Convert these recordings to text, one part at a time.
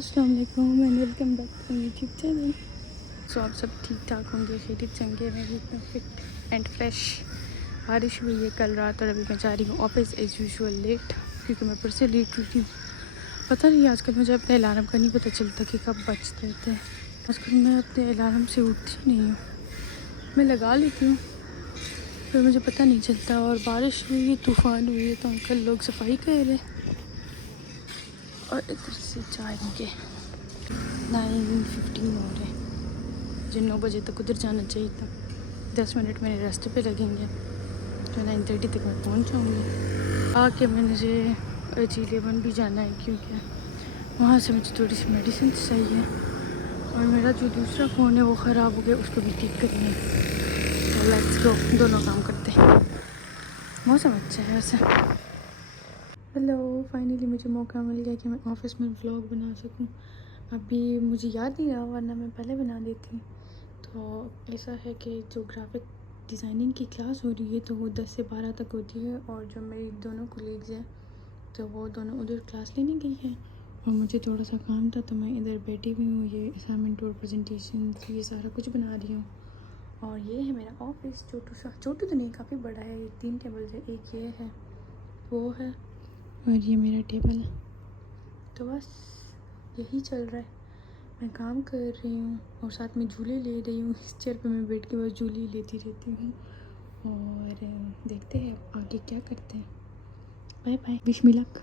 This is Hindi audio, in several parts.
अस्सलाम वालेकुम and welcome back to YouTube channel. So आप सब ठीक ठाक होंगे, खैरियत से होंगे। मैं भी एकदम फिट एंड फ्रेश। बारिश हुई है कल रात और अभी मैं जा रही हूँ ऑफिस एज़ यूजुअल लेट, क्योंकि मैं फिर से लेट उठी हूँ। पता नहीं आजकल मुझे अपने अलार्म का नहीं पता चलता कि कब बजते थे। आजकल मैं अपने अलार्म से उठती नहीं हूँ, मैं लगा लेती हूँ फिर मुझे पता नहीं चलता। और बारिश हुई है, तूफ़ान हुई है, तो अंकल लोग सफाई कर रहे और इधर से जाएंगे। 9:15 हो रहे हैं, मुझे 9 बजे तक उधर जाना चाहिए था। 10 मिनट मेरे रास्ते पे लगेंगे तो 9:30 तक मैं पहुंच जाऊंगी। आके मुझे G11 भी जाना है, क्योंकि वहाँ से मुझे थोड़ी सी मेडिसिन चाहिए और मेरा जो दूसरा फ़ोन है वो ख़राब हो गया, उसको भी ठीक करना है। तो लेट्स गो, दोनों काम करते हैं। मौसम अच्छा है वैसे। हेलो, फाइनली मुझे मौका मिल गया कि मैं ऑफ़िस में व्लॉग बना सकूं। अभी मुझे याद नहीं रहा, वरना मैं पहले बना देती। तो ऐसा है कि जो ग्राफिक डिज़ाइनिंग की क्लास हो रही है तो वो 10 से 12 तक होती है, और जो मेरी दोनों कोलीग्स हैं तो वो दोनों उधर क्लास लेने गई हैं और मुझे थोड़ा सा काम था तो मैं इधर बैठी हुई हूँ। ये असाइनमेंट और प्रेजेंटेशन ये सारा कुछ बना रही हूँ। और ये है मेरा ऑफिस, छोटू तो नहीं, काफ़ी बड़ा है। 3 टेबल है, एक ये है, वो है और ये मेरा टेबल। तो बस यही चल रहा है, मैं काम कर रही हूँ और साथ में झूले ले रही हूँ। इस चेयर पे मैं बैठ के बस झूले लेती रहती हूँ और देखते हैं आगे क्या करते हैं। Bye bye, wish me luck.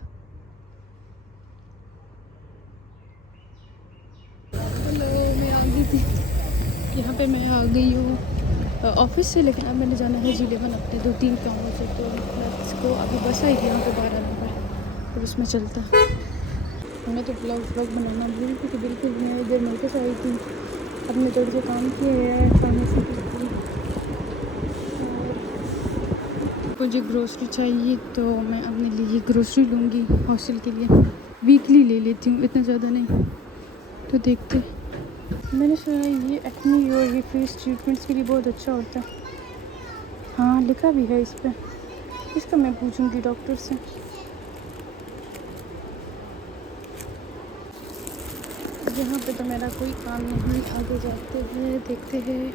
Hello, मैं आ गई थी, यहाँ पे मैं आ गई हूँ ऑफिस से, लेकिन अब मैंने जाना है G11 अपने 2-3 कामों से। तो लेट्स गो, अभी बस आई थी यहाँ पे 12 नंबर, तो उसमें चलता। मैं तो व्लॉग बनाना भूल गई थी बिल्कुल। मैं इधर मरकज आई थी, अपने थोड़े से काम किए हैं फाइनेंस की। मुझे ग्रोसरी चाहिए तो मैं अपने लिए ग्रोसरी लूँगी हॉस्टल के लिए। वीकली ले लेती हूँ, इतना ज़्यादा नहीं। तो देखते, मैंने सुना है ये एक्ने और ये फेस ट्रीटमेंट्स के लिए बहुत अच्छा होता है। हाँ, लिखा भी है इस पर, इसका मैं पूछूंगी डॉक्टर से। यहाँ पे तो मेरा कोई काम नहीं, आगे जाते हैं देखते हैं।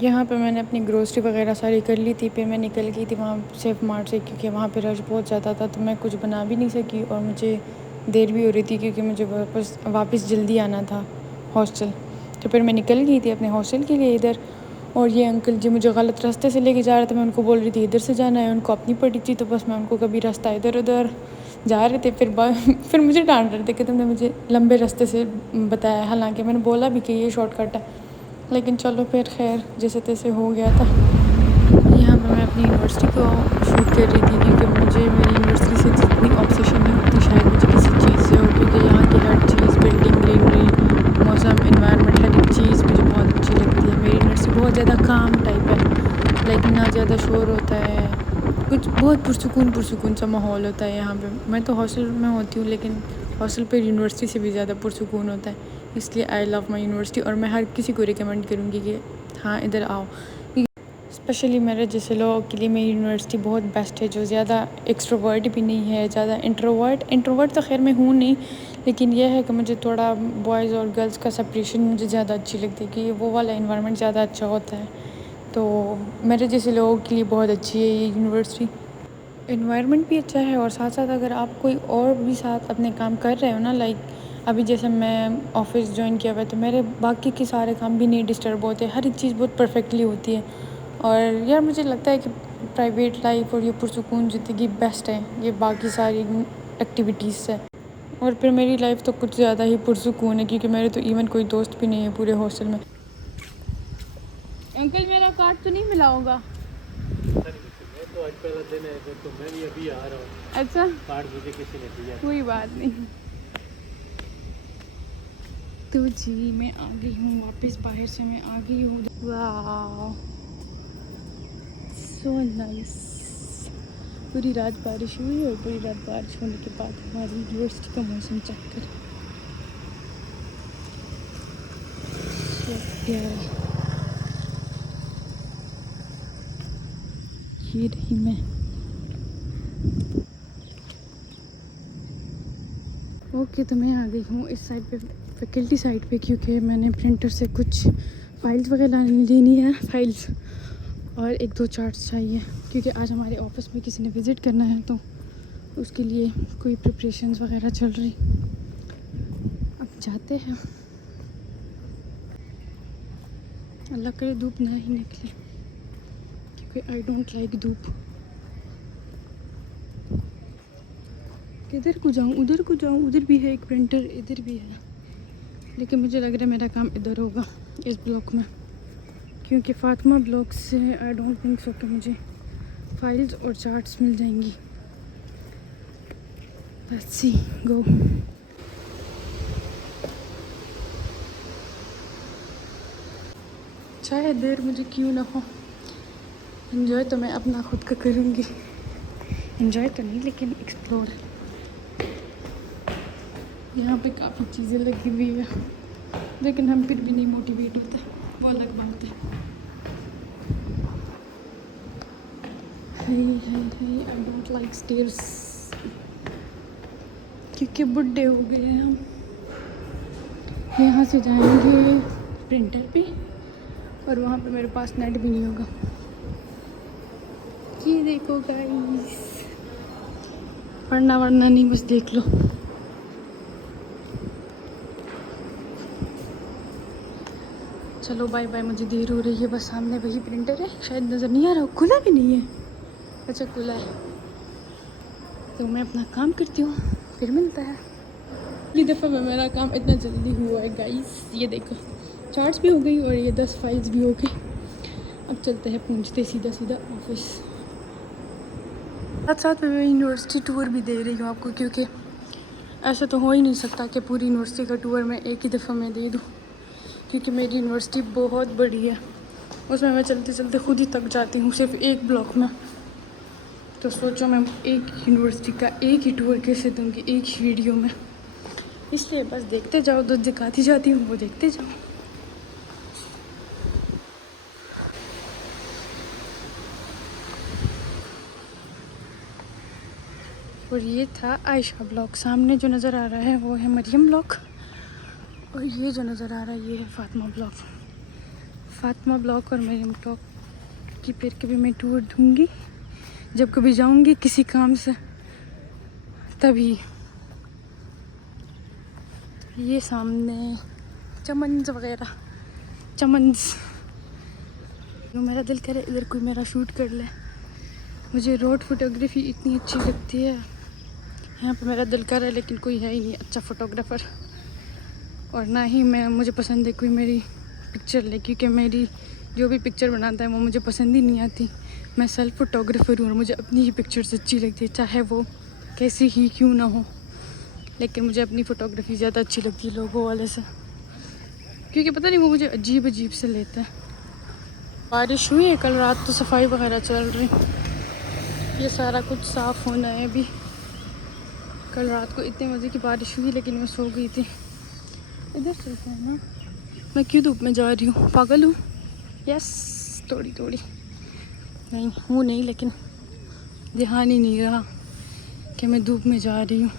यहाँ पे मैंने अपनी ग्रोसरी वगैरह सारी कर ली थी, फिर मैं निकल गई थी वहाँ सेफ मार्ट से, क्योंकि वहाँ पे रश बहुत ज़्यादा था तो मैं कुछ बना भी नहीं सकी और मुझे देर भी हो रही थी, क्योंकि मुझे वापस जल्दी आना था हॉस्टल। तो फिर मैं निकल गई थी अपने हॉस्टल के लिए इधर। और ये अंकल जी मुझे गलत रास्ते से लेके जा रहे थे, मैं उनको बोल रही थी इधर से जाना है, उनको अपनी पड़ी थी, तो बस मैं उनको कभी रास्ता इधर उधर जा रहे थे। फिर मुझे डांट रहे थे कि तुमने मुझे लंबे रास्ते से बताया, हालांकि मैंने बोला भी कि ये शॉर्टकट है, लेकिन चलो फिर खैर जैसे तैसे हो गया था। यहाँ पर मैं अपनी यूनिवर्सिटी को शूट कर रही थी, क्योंकि मुझे मेरी यूनिवर्सिटी से जितनी ऑब्सेशन नहीं होती शायद मुझे किसी चीज़ से हो, क्योंकि यहाँ की हर चीज़, बिल्डिंग, ग्रीनरी, मौसम, इन्वायरमेंट, हर एक चीज़ मुझे बहुत अच्छी लगती है। मेरी यूनिवर्सिटी बहुत ज़्यादा काम टाइप है, लाइक ना ज़्यादा शोर होता है, कुछ बहुत पुरसुकून सा माहौल होता है यहाँ पे। मैं तो हॉस्टल में होती हूँ, लेकिन हॉस्टल पर यूनिवर्सिटी से भी ज़्यादा पुरसुकून होता है, इसलिए आई लव माई यूनिवर्सिटी। और मैं हर किसी को रिकमेंड करूँगी कि हाँ इधर आओ। स्पेशली मेरे जैसे लोगों के लिए मेरी यूनिवर्सिटी बहुत बेस्ट है, जो ज़्यादा एक्सट्रोवर्ट भी नहीं है, ज़्यादा इंट्रोवर्ट तो खैर मैं हूँ नहीं, लेकिन यह है कि मुझे थोड़ा बॉयज़ और गर्ल्स का सेपरेशन मुझे ज़्यादा अच्छी लगती है, कि वो वाला इन्वायरमेंट ज़्यादा अच्छा होता है। तो मेरे जैसे लोगों के लिए बहुत अच्छी है ये यूनिवर्सिटी। इन्वायरमेंट भी अच्छा है और साथ साथ अगर आप कोई और भी साथ अपने काम कर रहे हो ना, लाइक अभी जैसे मैं ऑफिस ज्वाइन किया हुआ है, तो मेरे बाकी के सारे काम भी नहीं डिस्टर्ब होते, हर एक चीज़ बहुत परफेक्टली होती है। और यार मुझे लगता है कि प्राइवेट लाइफ और ये पुरसुकून ज़िंदगी बेस्ट है ये बाकी सारी एक्टिविटीज़ से। और फिर मेरी लाइफ तो कुछ ज़्यादा ही पुरसुकून है, क्योंकि मेरे तो इवन कोई दोस्त भी नहीं है पूरे हॉस्टल में। अंकल मेरा कार्ड तो नहीं मिला होगा? तो आज पहला दिन है, तो मैं भी अभी आ रहा हूँ। अच्छा, कार्ड मुझे किसी ने दिया। कोई बात नहीं। तो जी मैं आ गई हूँ वापस, बाहर से मैं आ गई हूँ। वाह, सो नाइस। पूरी रात बारिश हुई और पूरी रात बारिश होने के बाद हमारी यूनिवर्सिटी का मौसम चेक कर, प्यारा। ये रही मैं। ओके, तो मैं आ गई हूँ इस साइड पे, फैकल्टी साइड पे, क्योंकि मैंने प्रिंटर से कुछ फाइल्स वगैरह लेनी है, फाइल्स और एक दो चार्ट्स चाहिए, क्योंकि आज हमारे ऑफिस में किसी ने विज़िट करना है, तो उसके लिए कोई प्रिपरेशंस वगैरह चल रही। अब जाते हैं, अल्लाह करे धूप ना ही निकले, क्योंकि आई डोंट लाइक धूप। किधर को जाऊँ, उधर को जाऊँ, उधर भी है एक प्रिंटर, इधर भी है, लेकिन मुझे लग रहा है मेरा काम इधर होगा, इस ब्लॉक में, क्योंकि फातिमा ब्लॉक से आई डोंट थिंक सो कि मुझे फाइल्स और चार्ट्स मिल जाएंगी। लेट्स सी, गो। चाहे देर मुझे क्यों ना हो, एंजॉय तो मैं अपना खुद का करूँगी। एंजॉय तो नहीं, लेकिन एक्सप्लोर। यहाँ पे काफ़ी चीज़ें लगी हुई है, लेकिन हम फिर भी नहीं मोटिवेट होते, वो अलग बात है। आई डोंट लाइक स्टेयर्स, क्योंकि बुढ़े हो गए हैं हम। यहाँ से जाएंगे प्रिंटर पे, और वहाँ पे मेरे पास नेट भी नहीं होगा। ये देखो गाइस, पढ़ना वढ़ना नहीं, बस देख लो। चलो बाय बाय, मुझे देर हो रही है। बस सामने वही प्रिंटर है, शायद नज़र नहीं आ रहा, खुला भी नहीं है। अच्छा खुला है, तो मैं अपना काम करती हूँ, फिर मिलता है। अगली दफ़ा में मेरा काम इतना जल्दी हुआ है गाइस, ये देखो, चार्ट्स भी हो गई और ये 10 फाइल्स भी हो गई। अब चलते हैं पहुँचते सीधा सीधा ऑफिस। साथ साथ में मैं यूनिवर्सिटी टूर भी दे रही हूँ आपको, क्योंकि ऐसा तो हो ही नहीं सकता कि पूरी यूनिवर्सिटी का टूर मैं एक ही दफ़ा में दे दूँ, क्योंकि मेरी यूनिवर्सिटी बहुत बड़ी है, उसमें मैं चलते चलते खुद ही थक जाती हूँ सिर्फ एक ब्लॉक में। तो सोचो मैं एक यूनिवर्सिटी का एक ही टूर कैसे दूँगी एक ही वीडियो में, इसलिए बस देखते जाओ, जो दिखाती जाती हूँ वो देखते जाओ। और ये था आयशा ब्लॉक, सामने जो नज़र आ रहा है वो है मरियम ब्लॉक, और ये जो नज़र आ रहा है ये है फातिमा ब्लॉक। फातिमा ब्लॉक और मरियम ब्लॉक की फिर कभी मैं टूर दूँगी, जब कभी जाऊँगी किसी काम से तभी। ये सामने चमन्स वगैरह, चमन्स, मेरा दिल करे इधर कोई मेरा शूट कर ले। मुझे रोड फोटोग्राफी इतनी अच्छी लगती है, यहाँ पे मेरा दिल कर रहा है, लेकिन कोई है ही नहीं अच्छा फ़ोटोग्राफ़र, और ना ही मुझे पसंद है कोई मेरी पिक्चर ले, क्योंकि मेरी जो भी पिक्चर बनाता है वो मुझे पसंद ही नहीं आती। मैं सेल्फ फोटोग्राफ़र हूँ और मुझे अपनी ही पिक्चर्स अच्छी लगती है, चाहे वो कैसी ही क्यों ना हो, लेकिन मुझे अपनी फ़ोटोग्राफी ज़्यादा अच्छी लगती है लोगों वाले से, क्योंकि पता नहीं वो मुझे अजीब अजीब से लेता है। बारिश हुई है कल रात, तो सफाई वगैरह चल रही, ये सारा कुछ साफ़ होना है अभी। कल रात को इतने मज़े की बारिश हुई, लेकिन मैं सो गई थी। इधर चलते हैं ना, मैं क्यों धूप में जा रही हूँ, पागल हूँ? यस, थोड़ी थोड़ी नहीं हूँ नहीं, लेकिन ध्यान ही नहीं रहा कि मैं धूप में जा रही हूँ।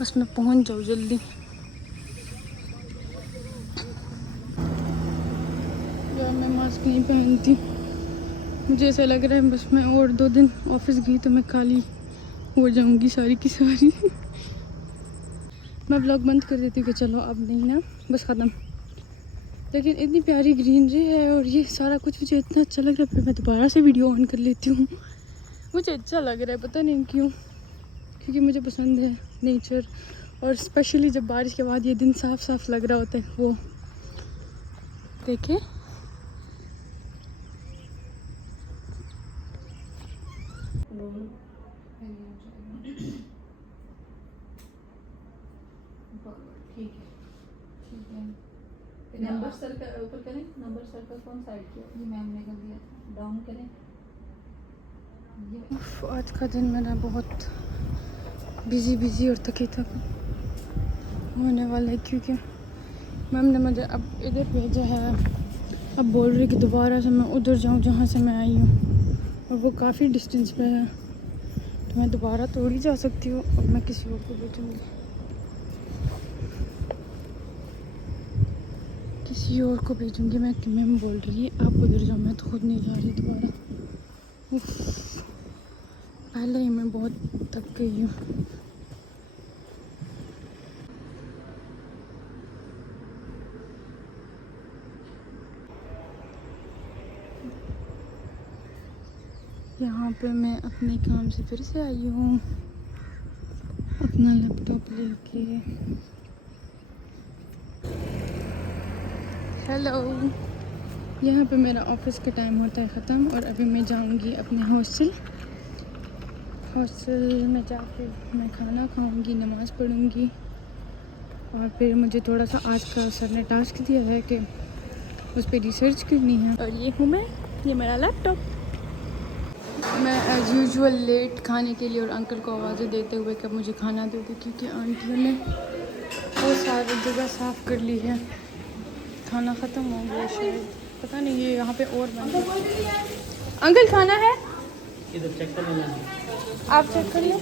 बस मैं पहुँच जाऊँ जल्दी। यार मैं मास्क नहीं पहनती, मुझे ऐसा लग रहा है बस मैं और 2 दिन ऑफिस गई तो मैं काली हो जाऊंगी सारी की सारी। मैं ब्लॉग बंद कर देती हूँ कि चलो अब नहीं ना, बस ख़त्म। लेकिन इतनी प्यारी ग्रीनरी है और ये सारा कुछ मुझे इतना अच्छा लग रहा है, फिर मैं दोबारा से वीडियो ऑन कर लेती हूँ। मुझे अच्छा लग रहा है, पता नहीं क्यों, क्योंकि मुझे पसंद है नेचर, और स्पेशली जब बारिश के बाद ये दिन साफ साफ लग रहा होता है। वो देखे, ठीक है। नंबर सर का ऊपर करें, नंबर सर का कौन साइड किया, ये मैम ने कर दिया, डाउन करें। आज का दिन मेरा बहुत बिजी और थकी होने वाला है, क्योंकि मैम ने मुझे अब इधर भेजा है। अब बोल रही कि दोबारा से मैं उधर जाऊं जहां से मैं आई हूँ। और वो काफ़ी डिस्टेंस पे है, तो मैं दोबारा थोड़ी जा सकती हूँ। और मैं किसी और को भेजूँगी, किसी और को भेजूँगी। मैं बोल रही है आप उधर जाओ, मैं तो खुद नहीं जा रही दोबारा। पहले ही मैं बहुत थक गई हूँ। यहाँ पे मैं अपने काम से फिर से आई हूँ, अपना लैपटॉप लेके। हेलो, यहाँ पे मेरा ऑफिस का टाइम होता है ख़त्म और अभी मैं जाऊँगी अपने हॉस्टल में जाके मैं खाना खाऊँगी, नमाज़ पढ़ूँगी। और फिर मुझे थोड़ा सा आज का सर ने टास्क दिया है कि उस पर रिसर्च करनी है। और ये हूँ मैं, ये मेरा लैपटॉप। मैं एज़ यूजुअल लेट खाने के लिए और अंकल को आवाज़ें देते हुए कि मुझे खाना दे दो, क्योंकि आंटियों ने वो सारी जगह साफ़ कर ली है। खाना ख़त्म हो गया शायद, पता नहीं। ये यहाँ पे और बन गया। अंकल खाना है, इधर चेक कर लेना, आप चेक कर लो।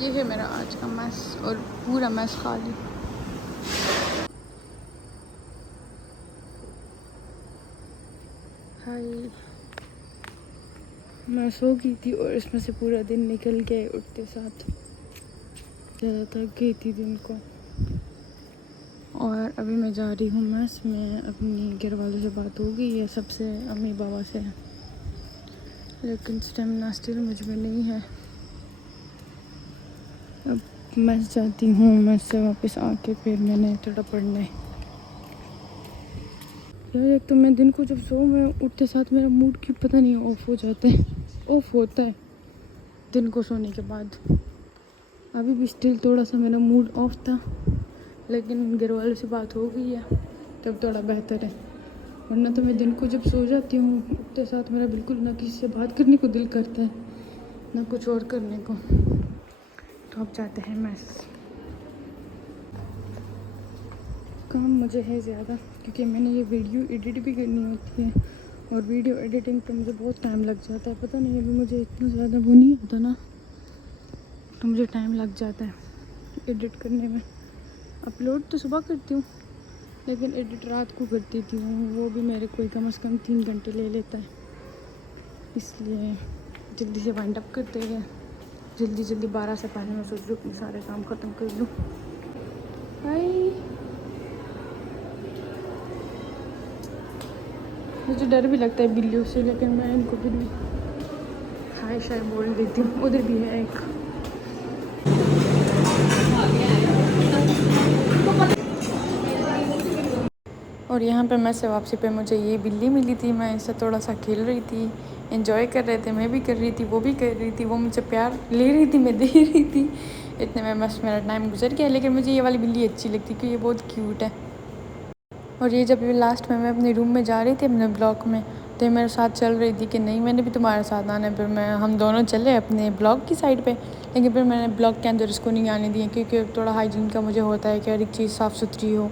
ये है मेरा आज का मैस, और पूरा मैस खाली। हाय, मैं सो गई थी और इसमें से पूरा दिन निकल गया उठते साथ। ज़्यादा थक गई थी दिन को। और अभी मैं जा रही हूँ मैस में। अपनी घर वालों से बात हो गई है, सबसे, अम्मी बाबा से, लेकिन स्टेमिना स्टिल मुझ में नहीं है। अब मैस जाती हूँ, मैस से वापस आके फिर मैंने थोड़ा पढ़ना है। यार एक तो मैं दिन को जब सो, मैं उठते साथ मेरा मूड क्यों पता नहीं ऑफ हो जाता है, ऑफ होता है दिन को सोने के बाद। अभी भी स्टिल थोड़ा सा मेरा मूड ऑफ था, लेकिन घर वालों से बात हो गई है तब थोड़ा बेहतर है। वरना तो मैं दिन को जब सो जाती हूँ उठते साथ मेरा बिल्कुल ना किसी से बात करने को दिल करता है, ना कुछ और करने को। तो अब जाते हैं मैस। काम मुझे है ज़्यादा, क्योंकि मैंने ये वीडियो एडिट भी करनी होती है, और वीडियो एडिटिंग पे मुझे बहुत टाइम लग जाता है। पता नहीं, अभी मुझे इतना ज़्यादा वो नहीं आता ना, तो मुझे टाइम लग जाता है एडिट करने में। अपलोड तो सुबह करती हूँ, लेकिन एडिट रात को कर देती हूँ। वो भी मेरे को कम से कम 3 घंटे ले लेता है, इसलिए जल्दी से वाइंड अप करते हैं। जल्दी 12 से पहले मैं सोच रही हूँ अपने सारे काम ख़त्म कर लूँ। हाय, मुझे डर भी लगता है बिल्लियों से, लेकिन मैं इनको फिर भी हाय शाय बोल देती हूँ। उधर भी है एक। और यहाँ पे मैं से वापसी पे मुझे ये बिल्ली मिली थी। मैं इससे थोड़ा सा खेल रही थी, एंजॉय कर रहे थे, मैं भी कर रही थी, वो भी कर रही थी। वो मुझे प्यार ले रही थी, मैं दे रही थी। इतने में बस मेरा टाइम गुजर गया। लेकिन मुझे ये वाली बिल्ली अच्छी लगती, क्योंकि ये बहुत क्यूट है। और ये जब लास्ट में मैं अपने रूम में जा रही थी अपने ब्लॉक में, तो ये मेरे साथ चल रही थी कि नहीं मैंने भी तुम्हारे साथ आना है। फिर हम दोनों चले अपने ब्लॉक की साइड पे, लेकिन फिर मैंने ब्लॉक के अंदर इसको नहीं आने दिया, क्योंकि थोड़ा हाइजीन का मुझे होता है कि हर एक चीज़ साफ़ सुथरी हो।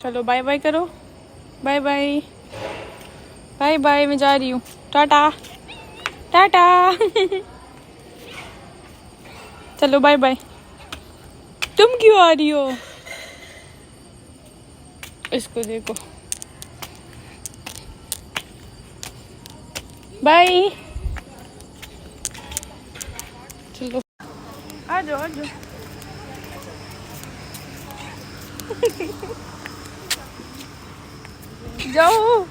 चलो बाय बाय करो, बाय बाय, बाय बाय, मैं जा रही हूँ, टाटा टाटा। चलो बाय बाय। तुम क्यों आ रही हो? इसको देखो, बाय। चलो आ जाओ, आ जाओ। जाओ।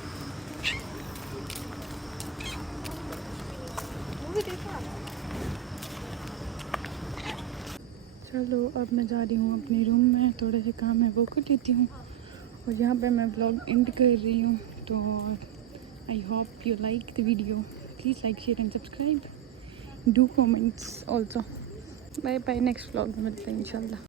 चलो अब मैं जा रही हूँ अपने रूम में, थोड़े से काम है वो कर लेती हूँ, और यहाँ पे मैं व्लॉग एंड कर रही हूँ। तो I hope you like the video, please like, share and subscribe, do comments also. Bye bye, next vlog में मिलते हैं इंशाल्लाह।